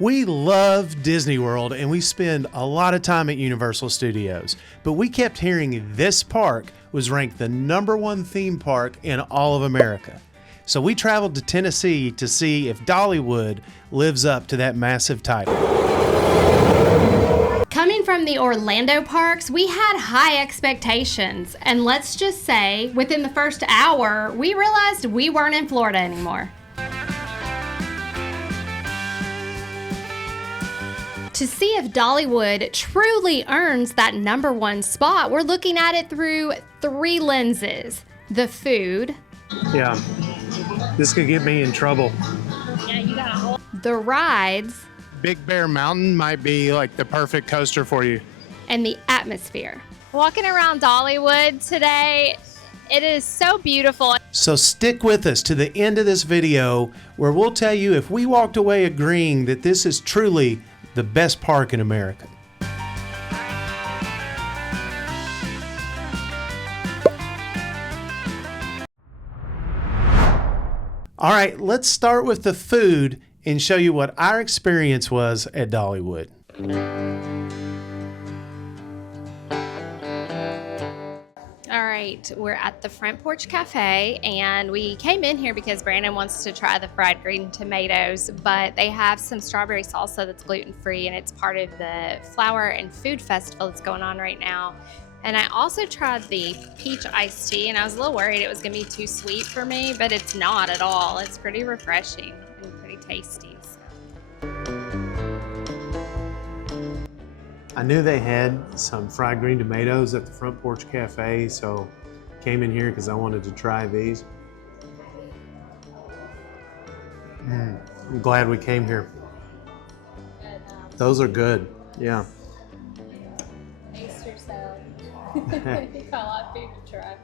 We love Disney World and we spend a lot of time at Universal Studios, but we kept hearing this park was ranked the #1 theme park in all of America. So we traveled to Tennessee to see if Dollywood lives up to that massive title. Coming from the Orlando parks, we had high expectations, and let's just say within the first hour, we realized we weren't in Florida anymore. To see if Dollywood truly earns that #1 spot, we're looking at it through 3 lenses. The food. Yeah, this could get me in trouble. Yeah, you got a whole. The rides. Big Bear Mountain might be like the perfect coaster for you. And the atmosphere. Walking around Dollywood today, it is so beautiful. So stick with us to the end of this video where we'll tell you if we walked away agreeing that this is truly the best park in America. All right, let's start with the food and show you what our experience was at Dollywood. All right, we're at the Front Porch Cafe, and we came in here because Brandon wants to try the fried green tomatoes, but they have some strawberry salsa that's gluten-free, and it's part of the Flower and Food Festival that's going on right now. And I also tried the peach iced tea, and I was a little worried it was gonna be too sweet for me, but it's not at all. It's pretty refreshing and pretty tasty. I knew they had some fried green tomatoes at the Front Porch Cafe, so came in here because I wanted to try these. I'm glad we came here. Those are good, yeah. Taste yourself. You've got a lot of food to try.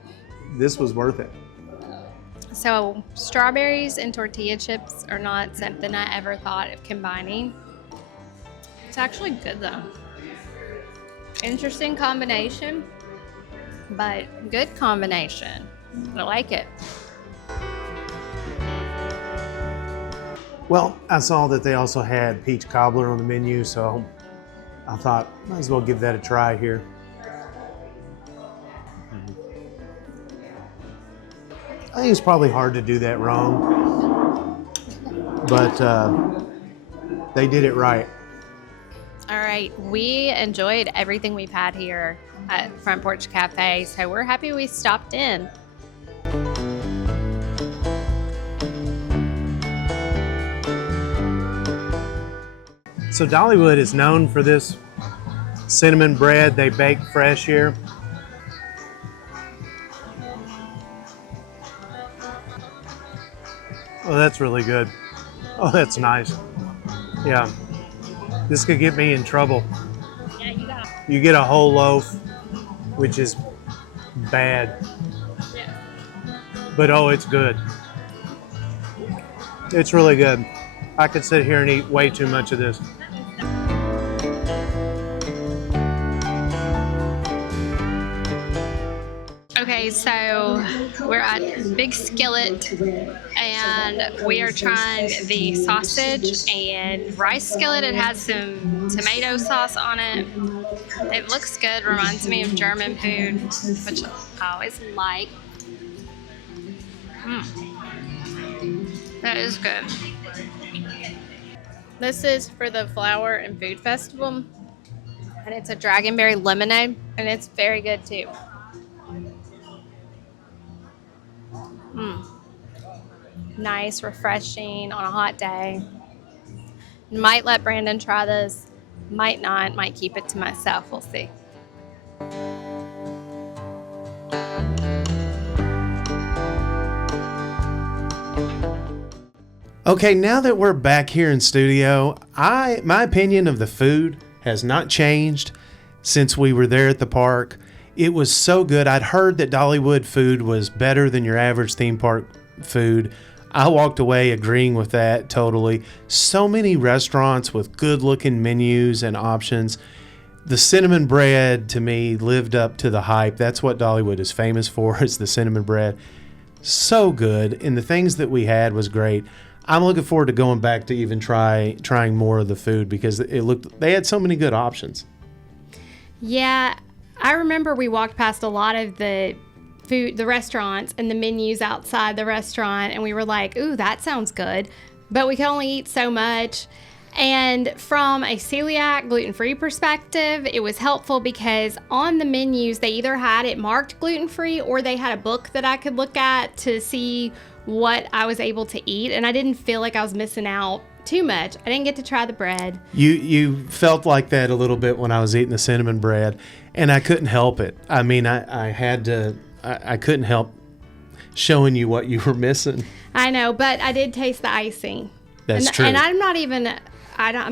This was worth it. So strawberries and tortilla chips are not something I ever thought of combining. It's actually good though. Interesting combination, but good combination. I like it. Well, I saw that they also had peach cobbler on the menu, so I thought might as well give that a try here. I think it's probably hard to do that wrong, but they did it right. All right, we enjoyed everything we've had here at Front Porch Cafe, so we're happy we stopped in. So Dollywood is known for this cinnamon bread they bake fresh here. Oh, that's really good. Oh, that's nice. Yeah. This could get me in trouble. Yeah, you get a whole loaf, which is bad. Yeah. But oh, it's good. It's really good. I could sit here and eat way too much of this. Okay, so we're at Big Skillet, and we are trying the sausage and rice skillet. It has some tomato sauce on it. It looks good, reminds me of German food, which I always like. That is good. This is for the Flower and Food Festival, and it's a dragonberry lemonade, and it's very good too. Nice, refreshing on a hot day. Might let Brandon try this, might not, might keep it to myself, we'll see. Okay, now that we're back here in studio, my opinion of the food has not changed since we were there at the park. It was so good. I'd heard that Dollywood food was better than your average theme park food. I walked away agreeing with that totally. So many restaurants with good looking menus and options. The cinnamon bread to me lived up to the hype. That's what Dollywood is famous for, is the cinnamon bread. So good. And the things that we had was great. I'm looking forward to going back to even trying more of the food because they had so many good options. Yeah, I remember we walked past a lot of the restaurants and the menus outside the restaurant, and we were like, ooh, that sounds good. But we could only eat so much. And from a celiac, gluten-free perspective, it was helpful because on the menus, they either had it marked gluten-free or they had a book that I could look at to see what I was able to eat. And I didn't feel like I was missing out too much. I didn't get to try the bread. You felt like that a little bit when I was eating the cinnamon bread, and I couldn't help it. I mean, I couldn't help showing you what you were missing. I know, but I did taste the icing. That's true. And I'm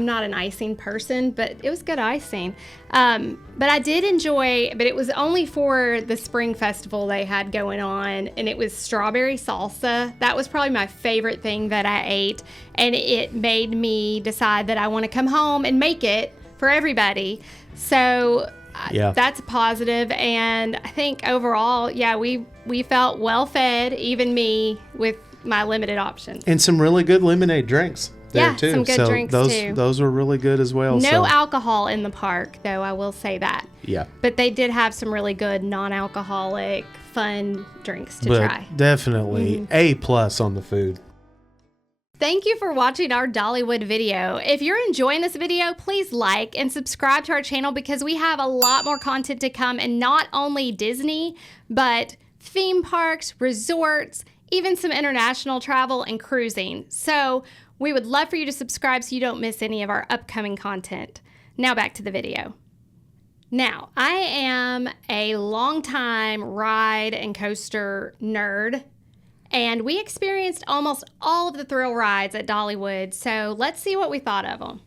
not an icing person, but it was good icing. But I did enjoy, but it was only for the spring festival they had going on, and it was strawberry salsa. That was probably my favorite thing that I ate, and it made me decide that I want to come home and make it for everybody. So yeah, that's positive, and I think overall, yeah, we felt well fed, even me with my limited options. And some really good lemonade drinks there too. Some good drinks too. Those were really good as well. No alcohol in the park, though, I will say that. Yeah. But they did have some really good non-alcoholic, fun drinks to try. Definitely A+ on the food. Thank you for watching our Dollywood video. If you're enjoying this video, please like and subscribe to our channel because we have a lot more content to come, and not only Disney, but theme parks, resorts, even some international travel and cruising. So we would love for you to subscribe so you don't miss any of our upcoming content. Now back to the video. Now, I am a longtime ride and coaster nerd, and we experienced almost all of the thrill rides at Dollywood, so let's see what we thought of them.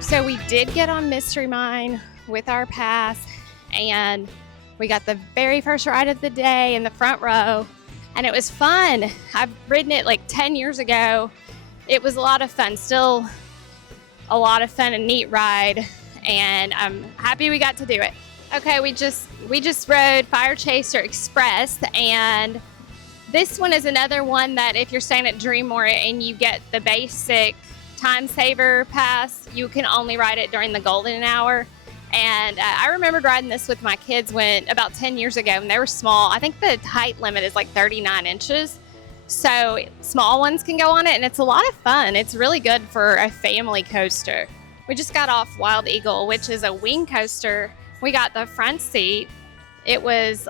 So we did get on Mystery Mine with our pass, and we got the very first ride of the day in the front row, and it was fun. I've ridden it like 10 years ago. It was a lot of fun, still a lot of fun and neat ride, and I'm happy we got to do it. Okay, we just rode Fire Chaser Express, and this one is another one that if you're staying at Dreammore and you get the basic time saver pass, you can only ride it during the golden hour. And I remembered riding this with my kids about 10 years ago, and they were small. I think the height limit is like 39 inches. So small ones can go on it, and it's a lot of fun. It's really good for a family coaster. We just got off Wild Eagle, which is a wing coaster. We got the front seat. It's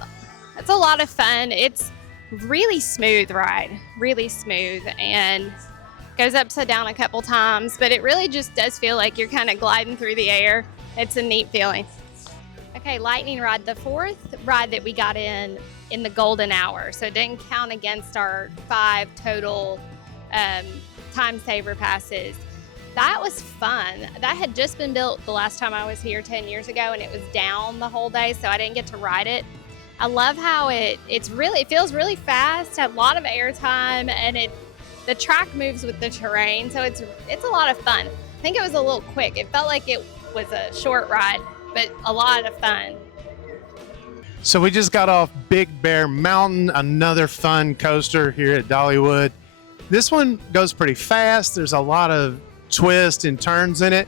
a lot of fun. It's really smooth ride, really smooth, and goes upside down a couple times, but it really just does feel like you're kind of gliding through the air. It's a neat feeling. Okay, lightning ride, the fourth ride that we got in the golden hour, so it didn't count against our 5 total time saver passes. That was fun. That had just been built the last time I was here 10 years ago, and it was down the whole day, so I didn't get to ride it. I love how it feels really fast, had a lot of air time, and the track moves with the terrain, so it's a lot of fun. I think it was a little quick. It felt like it was a short ride, but a lot of fun. So we just got off Big Bear Mountain, another fun coaster here at Dollywood. This one goes pretty fast. There's a lot of twists and turns in it,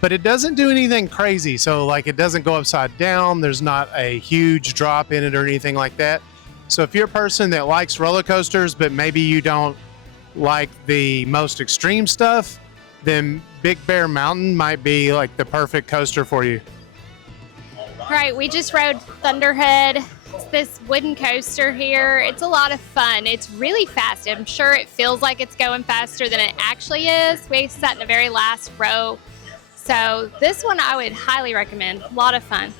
but it doesn't do anything crazy. So like it doesn't go upside down. There's not a huge drop in it or anything like that. So if you're a person that likes roller coasters, but maybe you don't like the most extreme stuff, then Big Bear Mountain might be like the perfect coaster for you. Right, we just rode Thunderhead. It's this wooden coaster here. It's a lot of fun. It's really fast. I'm sure it feels like it's going faster than it actually is. We sat in the very last row. So this one I would highly recommend. A lot of fun.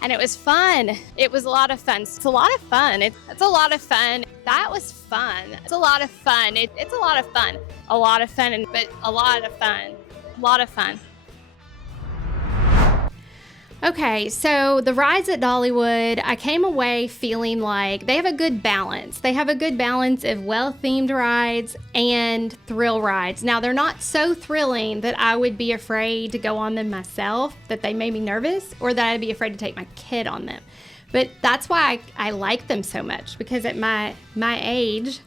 And it was fun. It was a lot of fun. It's a lot of fun. It's a lot of fun. That was fun. It's a lot of fun. It's a lot of fun. A lot of fun, but a lot of fun. A lot of fun. Okay, so the rides at Dollywood, I came away feeling like they have a good balance. They have a good balance of well-themed rides and thrill rides. Now, they're not so thrilling that I would be afraid to go on them myself, that they made me nervous, or that I'd be afraid to take my kid on them. But that's why I like them so much, because at my age,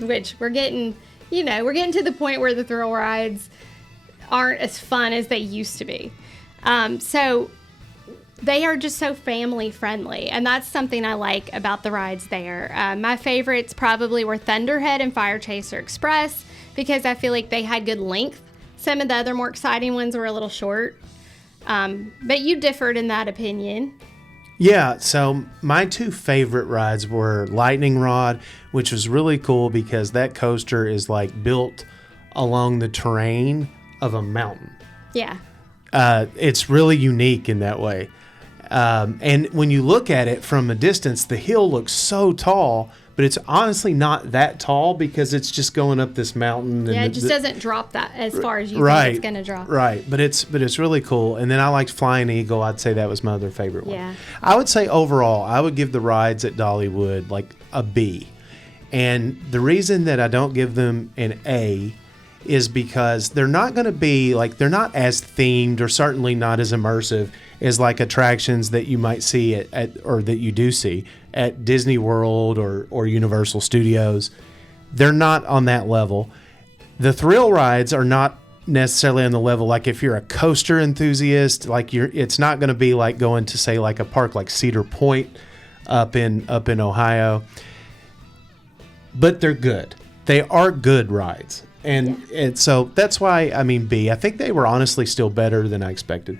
which we're getting to the point where the thrill rides aren't as fun as they used to be. So they are just so family friendly, and that's something I like about the rides there. My favorites probably were Thunderhead and Fire Chaser Express, because I feel like they had good length. Some of the other more exciting ones were a little short. But you differed in that opinion. Yeah, so my two favorite rides were Lightning Rod, which was really cool because that coaster is like built along the terrain of a mountain. Yeah. It's really unique in that way. And when you look at it from a distance, the hill looks so tall, but it's honestly not that tall because it's just going up this mountain. Yeah, and it just doesn't drop that as far as you right, think it's going to drop. Right, but it's really cool. And then I liked Flying Eagle. I'd say that was my other favorite one. Yeah. I would say overall, I would give the rides at Dollywood like a B. And the reason that I don't give them an A is because they're not going to be like, they're not as themed or certainly not as immersive as like attractions that you might see at or that you do see at Disney World or Universal Studios. They're not on that level. The thrill rides are not necessarily on the level, like if you're a coaster enthusiast, like it's not going to be like going to say like a park like Cedar Point up in Ohio. But they're good. They are good rides. And so that's why, I mean, B. I think they were honestly still better than I expected.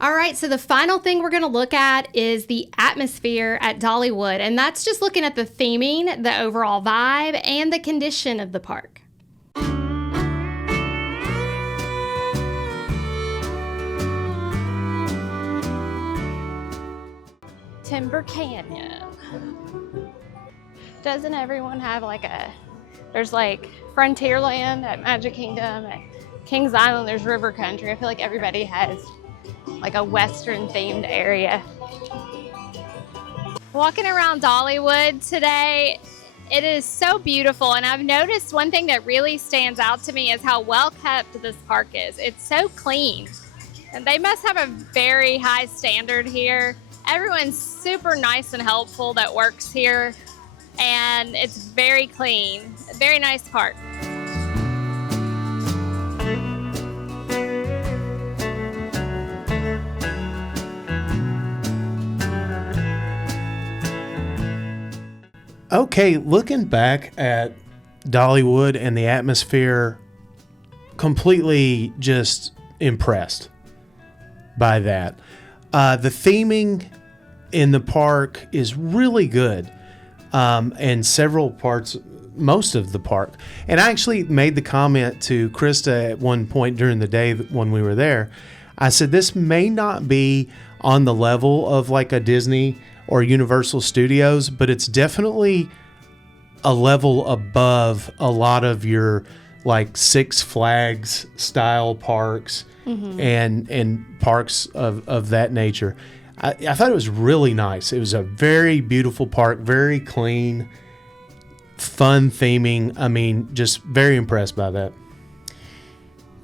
All right, so the final thing we're going to look at is the atmosphere at Dollywood, and that's just looking at the theming, the overall vibe, and the condition of the park. Timber Canyon. Doesn't everyone have there's like Frontierland at Magic Kingdom, at Kings Island there's River Country. I feel like everybody has like a Western themed area. Walking around Dollywood today, it is so beautiful, and I've noticed one thing that really stands out to me is how well kept this park is. It's so clean, and they must have a very high standard here. Everyone's super nice and helpful that works here, and it's very clean. Very nice park. Okay, looking back at Dollywood and the atmosphere, completely just impressed by that. The theming in the park is really good, and several parts, most of the park. And I actually made the comment to Krista at one point during the day when we were there. I said, this may not be on the level of like a Disney or Universal Studios, but it's definitely a level above a lot of your like Six Flags style parks and parks of that nature. I thought it was really nice. It was a very beautiful park, very clean, fun theming. I mean, just very impressed by that.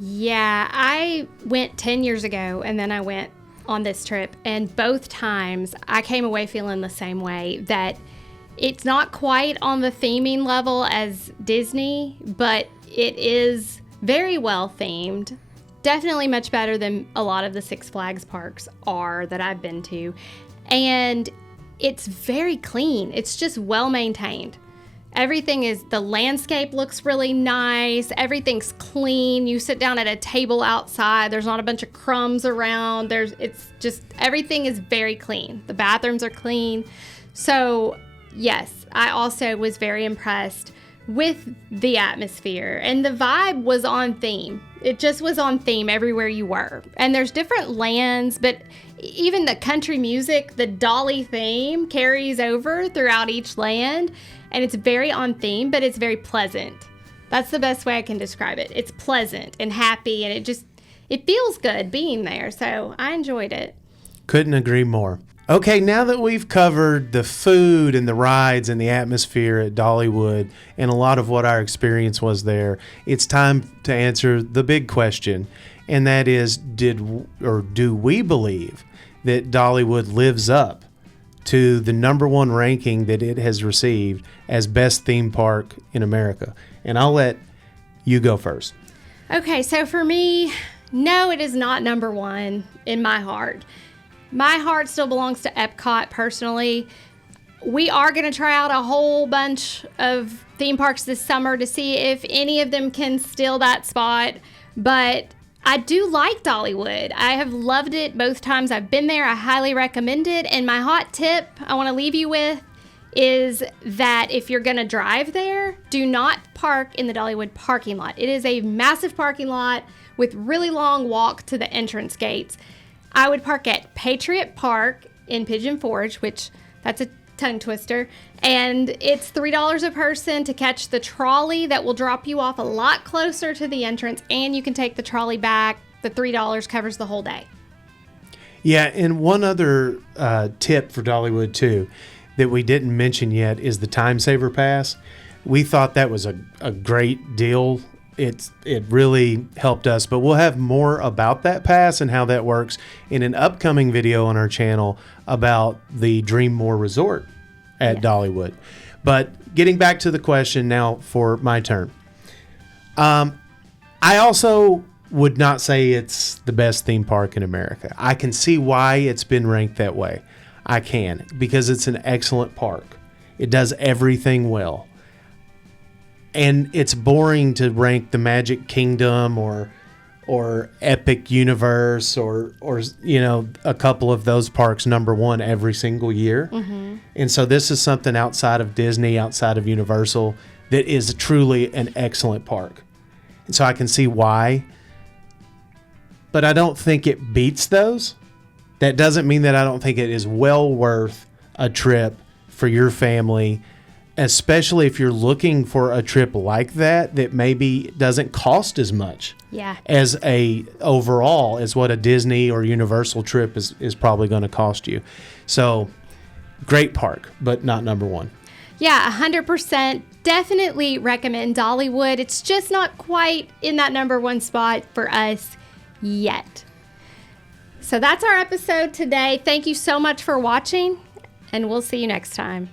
Yeah, I went 10 years ago, and then I went on this trip, and both times I came away feeling the same way, that it's not quite on the theming level as Disney, but it is very well themed. Definitely much better than a lot of the Six Flags parks are that I've been to. And it's very clean. It's just well maintained. The landscape looks really nice. Everything's clean. You sit down at a table outside. There's not a bunch of crumbs around. Everything is very clean. The bathrooms are clean. So yes, I also was very impressed with the atmosphere, and the vibe was on theme. It just was on theme everywhere you were. And there's different lands, but even the country music, the Dolly theme carries over throughout each land, and it's very on theme, but it's very pleasant. That's the best way I can describe it. It's pleasant and happy, and it feels good being there. So I enjoyed it. Couldn't agree more. Okay, now that we've covered the food and the rides and the atmosphere at Dollywood and a lot of what our experience was there, it's time to answer the big question, and that is, do we believe that Dollywood lives up to the #1 ranking that it has received as best theme park in America? And I'll let you go first. Okay, so for me, no, it is not #1 in my heart. My heart still belongs to Epcot personally. We are going to try out a whole bunch of theme parks this summer to see if any of them can steal that spot. But I do like Dollywood. I have loved it both times I've been there. I highly recommend it. And my hot tip I want to leave you with is that if you're going to drive there, do not park in the Dollywood parking lot. It is a massive parking lot with really long walk to the entrance gates. I would park at Patriot Park in Pigeon Forge, which that's a tongue twister, and it's $3 a person to catch the trolley that will drop you off a lot closer to the entrance, and you can take the trolley back. The $3 covers the whole day. Yeah, and one other tip for Dollywood too that we didn't mention yet is the Time Saver Pass. We thought that was a great deal. It really helped us, but we'll have more about that pass and how that works in an upcoming video on our channel about the Dreammore Resort at Dollywood. But getting back to the question now for my turn. I also would not say it's the best theme park in America. I can see why it's been ranked that way. I can, because it's an excellent park. It does everything well. And it's boring to rank the Magic Kingdom or Epic Universe or a couple of those parks #1 every single year. Mm-hmm. And so this is something outside of Disney, outside of Universal, that is truly an excellent park. And so I can see why. But I don't think it beats those. That doesn't mean that I don't think it is well worth a trip for your family, especially if you're looking for a trip like that maybe doesn't cost as much as overall as what a Disney or Universal trip is probably going to cost you. So great park, but not #1. Yeah, 100%. Definitely recommend Dollywood. It's just not quite in that #1 spot for us yet. So that's our episode today. Thank you so much for watching, and we'll see you next time.